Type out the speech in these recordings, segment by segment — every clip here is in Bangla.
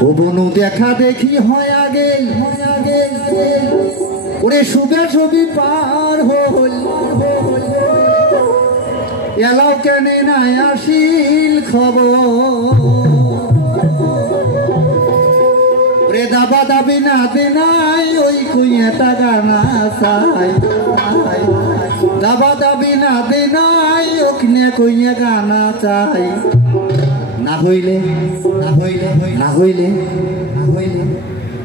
ও বনু দেখা দেখি হয় আগে ওরে শুভে ছবি পার হল এলাও কেনে নাই আসিল খবর ওরে দাবা দাবি না দে নাই ওই কুইয়াটা গানা চাই দাবা দাবি না দে নাই ওখানে কুইয়া গানা চাই না হইলে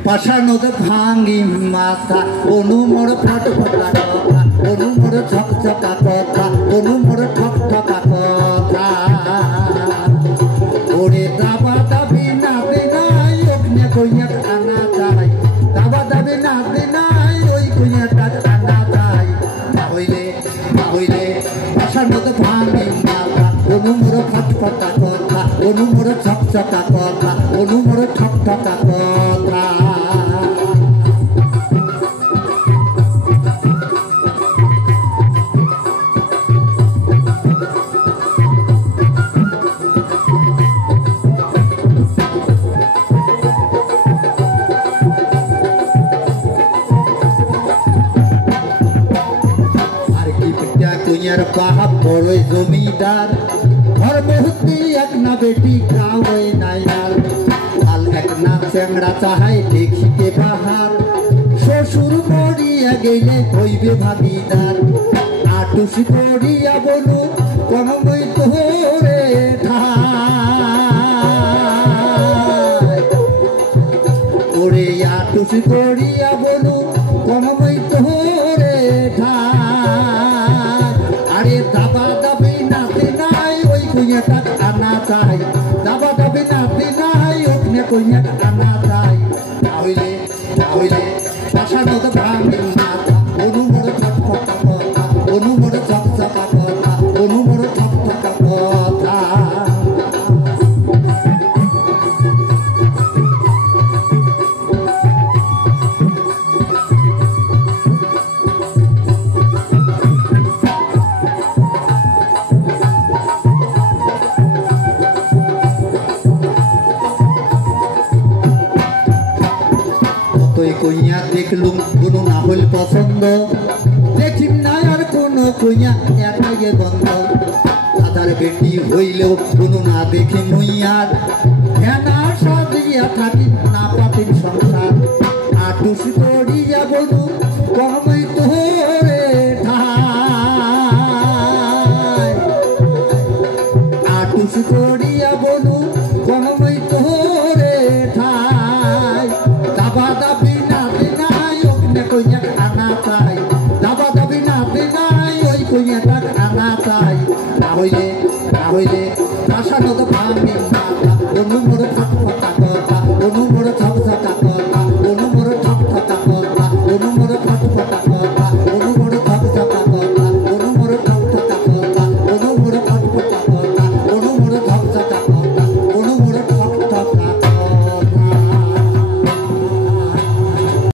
পাশার নদে ভাঙ্গি মাথা অনু মোর ফটফটা কথা অনু মোর ঝকঝকা কথা অনু মোর ঠকঠকা কথা ওরে দাবা দাবি না দে নাই ওখানে কইয়া খানা চাই দাবা দাবি না দে নাই ওই কইয়াটা খানা চাই না হইলে পাশার নদে ভাঙ্গি মাথা অনু মোর ফটফটা কথা অনু মোর ঝকঝকা কথা অনু মোর ঠকঠকা কথা बाप बड़े जमीदार घर में होती एक ना बेटी खावे नायार आल एक ना चेंगड़ा चाहे देखी के बाहर ससुर मरिया गेले हईबे भागीदार आटुसी करिया बोलू कमई तोरे ठाय ओरे आटुसी करिया बोलू कमई तोरे ठाय दाबा दाबी नाते नाई ओई कुइयाटा आना चाই दाबा दाबी नाते नाई ओखने कुइयाटा आना চাই হইলে ভাষার মধ্যে ভাঙি মাথা অনু মোর ঠকঠকা কথা অনু মোর ঝকঝকা কথা অনু মোর ঠকঠকা কথা কইয়া দেখলুম কোনো না হল পছন্দ দেখি না আর কোনো কইয়া একাই বন্ধ দাদার বেটি হইলেও কোনো না দেখি নইয়ার